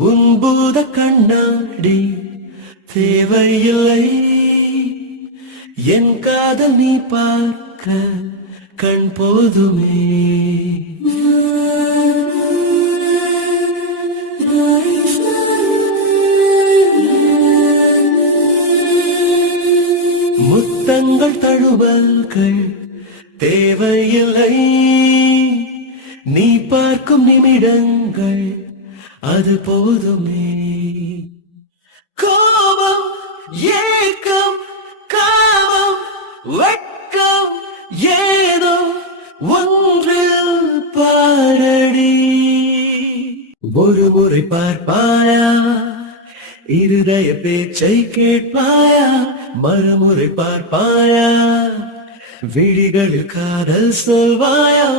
உன்பூத கண்ணாடி தேவையில்லை. என் காதல் நீ பார்க்க கண் போதுமே. முத்தங்கள் தழுவல்கள் தேவையில்லை. நீ பார்க்கும் நிமிடங்கள் அது போதுமே. கோபம் ஏக்கம் காமம் வெட்கம் ஏதோ ஒன்றில் பாடடி. ஒரு முறை பார்ப்பாயா? இருதய பேச்சை கேட்பாயா? மறுமுறை பார்ப்பாயா? விழிகளில் காதல் சொல்வாயா?